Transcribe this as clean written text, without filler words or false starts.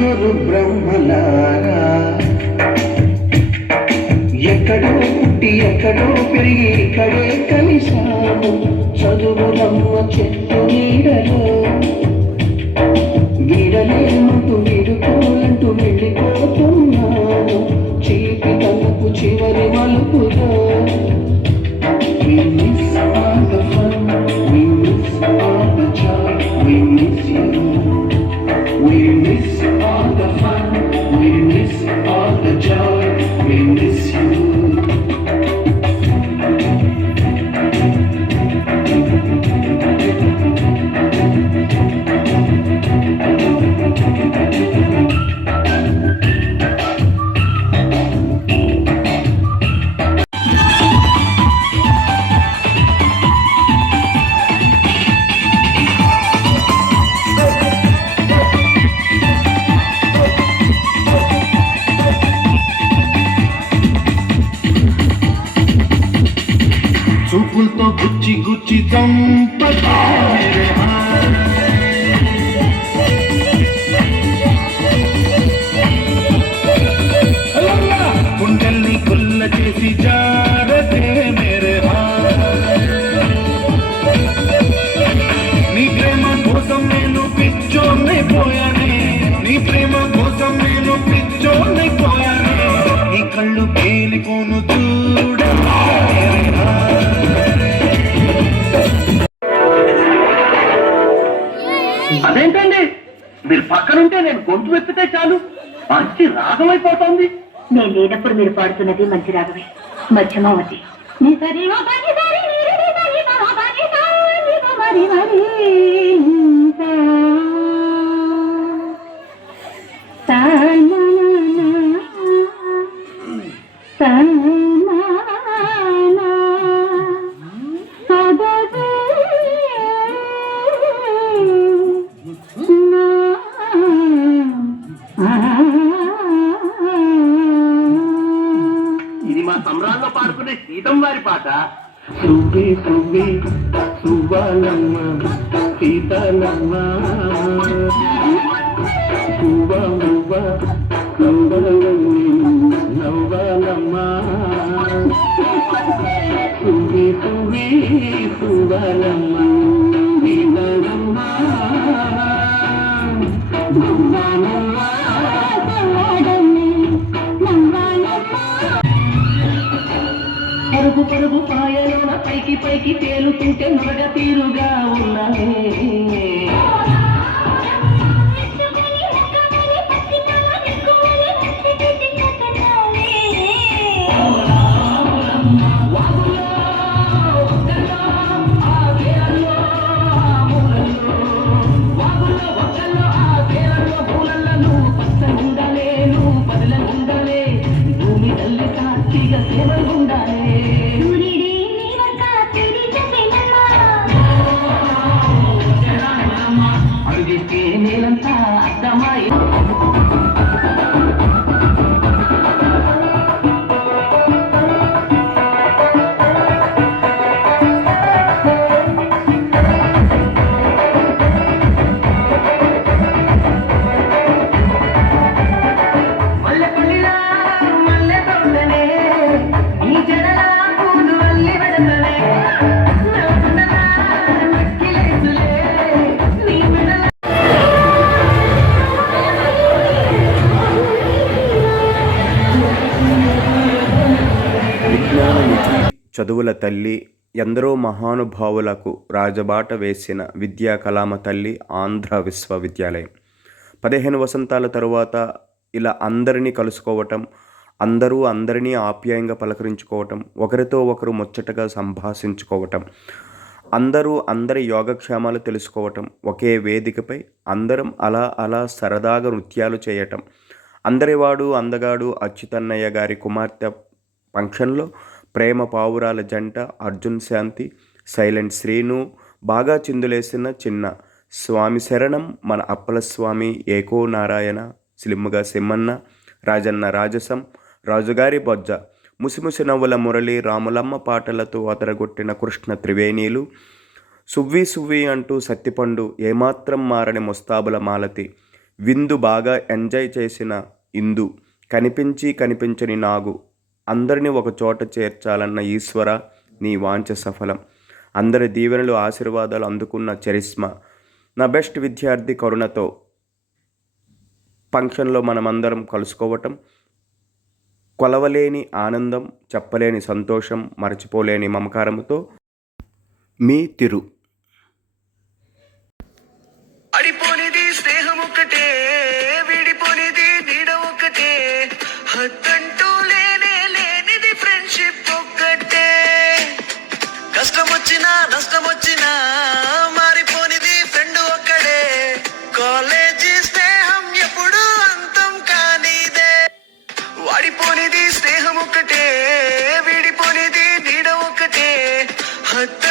గురు బ్రహ్మలారా ఎక్కడో పుట్టి ఎక్కడో పెరిగి ఇక్కడే కలిశాము చదువులమ్మ చెట్టు నీడలో వీడలేమంటూ వీడుకోలంటూ వెళ్ళిపోతున్నాను చీపి తనకు చివరి మలుపుగా We miss all the fun, we miss all the joy, we miss you. We miss all the fun, we miss all the joy, we miss you. చూపులతో గుచ్చి గుచ్చి చంపగా గుండెల్ని గుల్ల చేసి జారతే మేరే నీ ప్రేమ కోసం నేను పిచ్చోనైపోయానే నీ ప్రేమ కోసం నేను పిచ్చోనైపోయానే నీ కళ్ళు పేలిపోను చూడ అదేంటండి మీరు పక్కనుంటే నేను గొంతు వెప్పితే చాలు మంచి రాగమైపోతుంది. నేను లేనప్పుడు మీరు పాడుతున్నది మంచి రాగమే మధ్యమావతి ఇది మా సంబరాల్లో పాడుకునే సీతం వారి పాట. సువ్వి సువ్వి సువ్వాలమ్మ సీతాలమ్మ పువ్వ పువ్వ నవ్వాలమ్మ నవ్వాలమ్మ సువ్వి సువ్వి సువ్వాలమ్మ సీతాలమ్మ పరుగు పరుగు పాయలోన పైకి పైకి తేలుతుంటే మగ తీరుగా ఉన్నానే అడిగితే నేలంతా అర్థమై చదువుల తల్లి ఎందరో మహానుభావులకు రాజబాట వేసిన విద్యా కళామ తల్లి ఆంధ్ర విశ్వవిద్యాలయం. 15 వసంతాల తరువాత ఇలా అందరినీ కలుసుకోవటం, అందరూ అందరినీ ఆప్యాయంగా పలకరించుకోవటం, ఒకరితో ఒకరు ముచ్చటగా సంభాషించుకోవటం, అందరూ అందరి యోగక్షేమాలు తెలుసుకోవటం, ఒకే వేదికపై అందరం అలా అలా సరదాగా నృత్యాలు చేయటం, అందరివాడు అందగాడు అచ్యుతన్నయ్య గారి కుమార్తె ఫంక్షన్లో ప్రేమ పావురాల జంట అర్జున్ శాంతి, సైలెంట్ శ్రీను, బాగా చిందులేసిన చిన్న, స్వామి శరణం మన అప్పలస్వామి, ఏకో నారాయణ, స్లిమ్గా సిమ్మన్న, రాజన్న రాజసం, రాజుగారి బొజ్జ, ముసిముసి నవ్వుల మురళి, రాములమ్మ పాటలతో అదరగొట్టిన కృష్ణ త్రివేణీలు, సువ్వి సువ్వి అంటూ సత్తిపండు, ఏమాత్రం మారని ముస్తాబుల మాలతి, విందు బాగా ఎంజాయ్ చేసిన ఇందు, కనిపించి కనిపించని నాగు, అందరినీ ఒక చోట చేర్చాలన్న ఈశ్వర నీ వాంఛ సఫలం. అందరి దీవెనలు ఆశీర్వాదాలు అందుకున్న చరిస్మా, నా బెస్ట్ విద్యార్థి కరుణతో ఫంక్షన్లో మనమందరం కలుసుకోవటం, కొలవలేని ఆనందం, చెప్పలేని సంతోషం, మరచిపోలేని మమకారంతో మీ తిరు. అడిపోనిది స్నేహం ఒక్కటే, విడిపోనిది నీడ ఒక్కటే, హద్దంటూ లేనే లేనిది ఫ్రెండ్షిప్ ఒక్కటే. కష్టం వచ్చినా నష్టం వచ్చినా మారిపోనిది ఫ్రెండ్ ఒక్కడే, కాలేజీ స్నేహం ఎప్పుడు అంతం కానిదే. వాడిపోనిది స్నేహం ఒక్కటే, విడిపోనిది నీడ ఒక్కటే, హద్ద